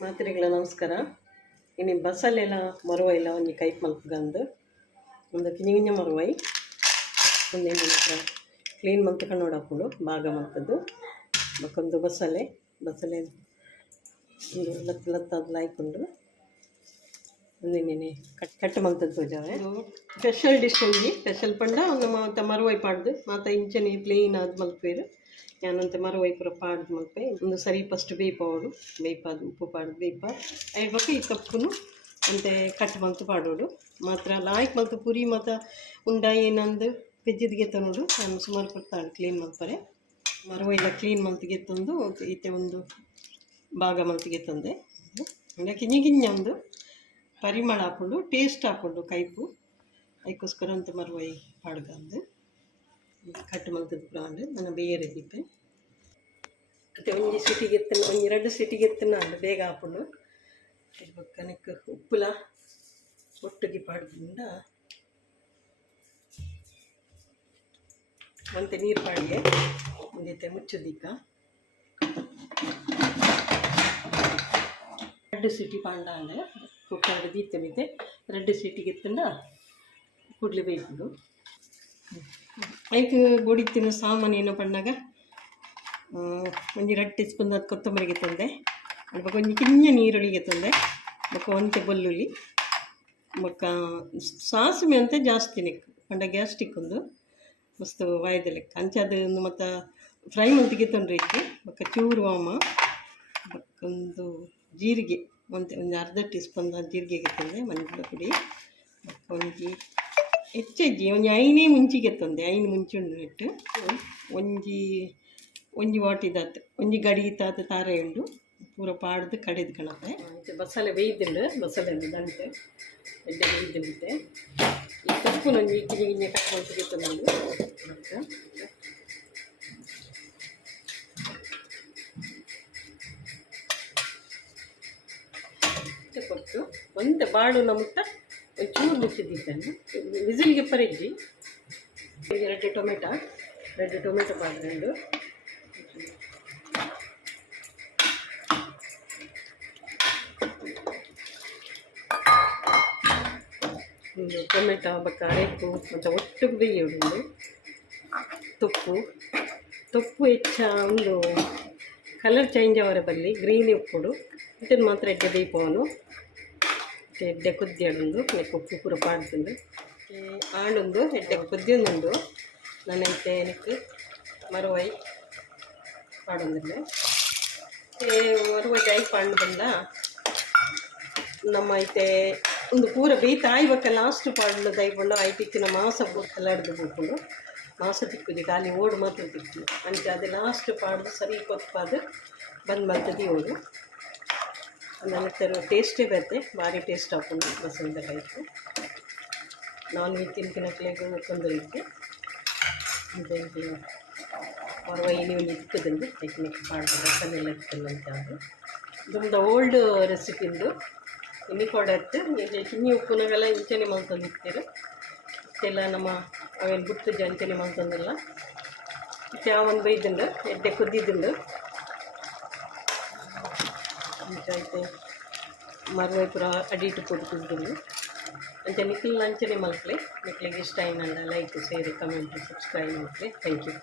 ಮಾತ್ರೆಗಳ, ನಮಸ್ಕಾರ. ಇನ್ನು ಬಸ್ಸಲ್ಲೆಲ್ಲ ಇಲ್ಲ ಕೈ ಮಲ್ಪಗಂದು ಒಂದು ಕಿಂಜ ಕಿಂಜ ಮರುವೈ. ಒಂದು ಕ್ಲೀನ್ ಮಲ್ತಕೊಂಡು ನೋಡಾಕೊಂಡು ಭಾಗ ಮಲ್ತದ್ದು ಮತ್ತೊಂದು ಬಸ್ಸಲ್ಲೆ, ಬಸ್ಸಲ್ಲೇ ಒಂದು ಲತ್, ಲತ್ತಾದ ಲಾಯ್ಕೊಂಡು ಒಂದಿನೇನೆ ಕಟ್ ಕಟ್ ಮಂತದ್ದು ತೋಜಾವೆ ಸ್ಪೆಷಲ್ ಡಿಶ್ ಒಂಜಿ ಸ್ಪೆಷಲ್ ಪಂಡ, ಒಂದು ಮಾತ ಮರುವೈ ಪಾಡ್ದು ಮಾತ ಇಂಚನೆ ಕ್ಲೀನ್ ಆದ ಮಲ್ಪೇರು ഞാനಂತೆ ಮರುವೈ ಪೂರ ಪಾಡ್ದು ಮಲ್ಪೆ. ಒಂದು ಸರಿ ಫಸ್ಟ್ ಬೇಯ್ಪವಡು ಬೇಯ್ಪಾದು ಉಪ್ಪು ಪಾಡ್ದು ಬೇಯ್ಪ ಐಬಕ್ಕೆ ಈ ಕಪ್ಪುನು ಅಂತೆ ಕಟ್ ಮಲ್ತು ಪಾಡೋಡು ಮಾತ್ರ ಲಾಯ್ಕ್ ಮಲ್ತು ಪುರಿ ಮತ್ತು ಉಂಡ ಏನಂದು ಪೆಜ್ಜಿದ್ಗೆ ತಂದು ನಾನು ಸುಮಾರು ಕೊಡ್ತಾಳೆ ಕ್ಲೀನ್ ಮಲ್ಪರೆ. ಇಲ್ಲ ಕ್ಲೀನ್ ಮಲ್ತಿಗೆ ತಂದು ಈತೆ ಒಂದು ಭಾಗ ಮಲ್ತಿಗೆ ತಂದೆ ಹಂಗೆ ಕಿಂಜಿ ಕಿಂಜ ಒಂದು ಪರಿಮಳ ಹಾಕೊಂಡು ಟೇಸ್ಟ್ ಹಾಕೊಂಡು ಕೈಪು. ಅದಕ್ಕೋಸ್ಕರ ಅಂತ ಮರುವೈ ಪಾಡ್ಗಂದು ಕಟ್ ಮಲ್ತದಕ್ಕೆ ಅಂದ್ರೆ ನಾನು ಬೇಯರು ದೀಪೆ ಮತ್ತು ಒಂಜಿ ಸಿಟಿಗೆ ಎತ್ತಿನ ಒಂಜಿ ಎರಡು ಸಿಟಿಗೆ ಎತ್ತಿನ ಅಂದ್ರೆ ಬೇಗ ಹಾಕೊಂಡು ಕನಕ್ಕೆ ಉಪ್ಪುಲ ಒಟ್ಟಿಗೆ ಪಾಡ್ದಿಂದ ಒಂತೆ ನೀರು ಪಾಡಿಯೇ ಒಂದೈತೆ ಮುಚ್ಚದೀಕ ரெண்டு சீட்டி பாண்டாங்க குக்கர் தீத்தமித்து ரெண்டு சீட்டிக்கு எத்துனா குடிலி போய்க்கணும் ಬೇಯ್ಕೊಂಡು ಗೋಡಿ ತಿನ್ನೋ ಸಾಮಾನು ಏನೋ ಪಣ್ಣಾಗ ಒಂಜಿ ರಟ್ಟಿ ಸ್ಪೂನ್ ಅದು ಕೊತ್ತಂಬರಿಗೆ ತಂದೆ. ಅಲ್ಪ ಒಂಜಿ ಕಿಂಜ ನೀರುಳ್ಳಿಗೆ ತಂದೆ. ಬೊಕ್ಕ ಒಂತೆ ಬೆಳ್ಳುಳ್ಳಿ ಬೊಕ್ಕ ಸಾಸಿವೆ ಅಂತ ಜಾಸ್ತಿ ನೆಕ್ ಪಂಡ ಗ್ಯಾಸ್ಟಿಕ್ ಒಂದು. ಮಸ್ತ್ ವಾಯ್ದ ಲೆಕ್ಕ ಅಂಚದು ಒಂದು ಮತ್ತು ಫ್ರೈ ಮಂತಿಗೆ ತೊಂದರೆ ಇತ್ತು ಬೊಕ್ಕ ಚೂರು ವಾಮ. ಬೊಕ್ಕೊಂದು ಜೀರಿಗೆ. ಒಂದು ಒಂದು ಅರ್ಧ ಟೀ ಸ್ಪೂನ್ ಜೀರಿಗೆಗೆ ತಂದೆ ಮಂಜಳ ಪುಡಿ. ಬೊಕ್ಕ ಒಂಜಿ ಹೆಚ್ಚೆಜ್ಜಿ ಒಂಜಿ ಐನೇ ಮುಂಚಿಗೆ ತಂದೆ ಐನು ಮುಂಚುಂಡು ಇಟ್ಟು ಒಂಜಿ ಒಂಜಿ ವಾಟಿದಾತ್ ಒಂಜಿ ಗಡಿತಾತ ತಾರೆ ಉಂಡು ಪೂರ ಪಾಡ್ದು ಕಡೆದು ಕಣತೆ ಬಸಳೆ ಬೇಯ್ದುಂಡು ಬಸಳೆ ದಂಟೆ, ಎಡ್ಡೆ ಬೇಯ್ದುಂಡೆ ಈ ಕಪ್ಪು ಒಂಜಿ ಕಿಂಜ ಕಿಂಜ ಕಟ್ ತಂದು ಮತ್ತೆ ಕೊಟ್ಟು, ಒಂದು ಬಾಡು ನಮುತ್ತ ಒಂಚೂರು ಮುಚ್ಚಿದ್ದಿದ್ದಾನೆ ವಿಸಿಲ್ಗೆ ಪರೆಜ್ಜಿ ಎರಡು ಟೊಮೆಟೊ ಎರಡು ಟೊಮೆಟೊ ಪಾಡ್ಕೊಂಡು ಒಂದು ಟೊಮೆಟೊ ಬಕ್ಕ ಅರೆಕು ಮತ್ತು ಒಟ್ಟಿಗೆ ಬೇಯೋದು ತುಪ್ಪು ತುಪ್ಪು ಹೆಚ್ಚ ಒಂದು ಕಲರ್ ಚೇಂಜ್ ಅವರ ಬಲ್ಲಿ ಗ್ರೀನ್ ಉಪ್ಪುಡು ಇದನ್ನು ಮಾತ್ರ ಎಡ್ಡೆ ಬೇಯ್ಪವನು ಎಡ್ಡೆ ಕುದ್ದಿಯಾಡುಂಡು ನೆಕ್ಕು ಪೂರ ಪಾಡ್ದುಂಡು ಆಡುಂಡು ಎಡ್ಡೆ ಕುದ್ದಿಯುಂಡು ನನಗೆ ಎನಕ್ಕೆ ಮರುವಾಯಿ ಪಾಡೊಂದಿಲ್ಲ ಮರುವಾಯಿ ಕಾಯಿ ಪಾಂಡು ಬಂದ ನಮ್ಮ ಐತೆ ಒಂದು ಪೂರ ಬೇಯ್ತ ಆಯ್ಬೇಕ ಲಾಸ್ಟ್ ಪಾಡಲು ದೈಕೊಂಡು ಐತಿಕ್ಕಿ ನಮ್ಮ ಮಾಸ ಕಲಾಡ್ದು ಬಿಡ್ಕೊಂಡು ಮಾಸ ತಿಕ್ಕಿದೆ ಖಾಲಿ ಓಡು ಮಾತ್ರ ತಿಕ್ಕಿದೆ ಅಂಚೆ ಅದು ಲಾಸ್ಟ್ ಪಾಡ್ದು ಸರಿ ಕೊತ್ಪಾದು ಬಂದು ಬರ್ತದೆ ಓಡು ನನ್ನ ತರ ಟೇಸ್ಟೇ ಬರುತ್ತೆ. ಭಾರಿ ಟೇಸ್ಟ್ ಹಾಕೊಂಡು ಬಸವಂತ ಟೈಪು ನಾನ್ ವೆಜ್ ತಿನ್ಕಿನಕ್ಲೆಗೂ ತೊಂದರೆ ಇತ್ತು. ಅಂತ ಮರವ ನೀವು ಇಕ್ಕದಂದು ಟೆಕ್ನಿಕ್ ಮಾಡ್ತಾರೆ ಬಸಲೆಲ್ಲ ಇಕ್ಕಲ್ಲಂತ ಅದು ಇದೊಂದು ಓಲ್ಡ್ ರೆಸಿಪಿಂದು ಇನ್ನಿ ಕೊಡತ್ತೆ ಚಿನ್ನಿ ಉಪ್ಪುನಾಗೆಲ್ಲ ಇಂಚನೆ ಮಲ್ತಂದಿರ್ತೀರಿ ಇಷ್ಟೆಲ್ಲ ನಮ್ಮ ಅವೇನು ಬಿಟ್ಟು ಜಂಚನೆ ಮಲ್ತಂದಿಲ್ಲ ಇಷ್ಟು ಯಾವೊಂದು ಬೈದುಂಡು ಎಡ್ಡೆ ಕುದ್ದಿದ್ದುಂಡು. ఇదైతే మరోవైపు అటు ఇటు కొడుకుంటుంది అంటే ನಿಖಿಲ್ ನಂಚನೆ ಮಲ್ಕ್ಲೆ ನಿಖಿಲ್ಗೆ ಇಷ್ಟ ಆಯ್ನಲ್ಲ ಲೈಕ್ ಶೇರ್ ಕಮೆಂಟ್ ಸಬ್ಸ್ಕ್ರೈಬ್ ಮಾಡ್ಲಿ ಥ್ಯಾಂಕ್ ಯು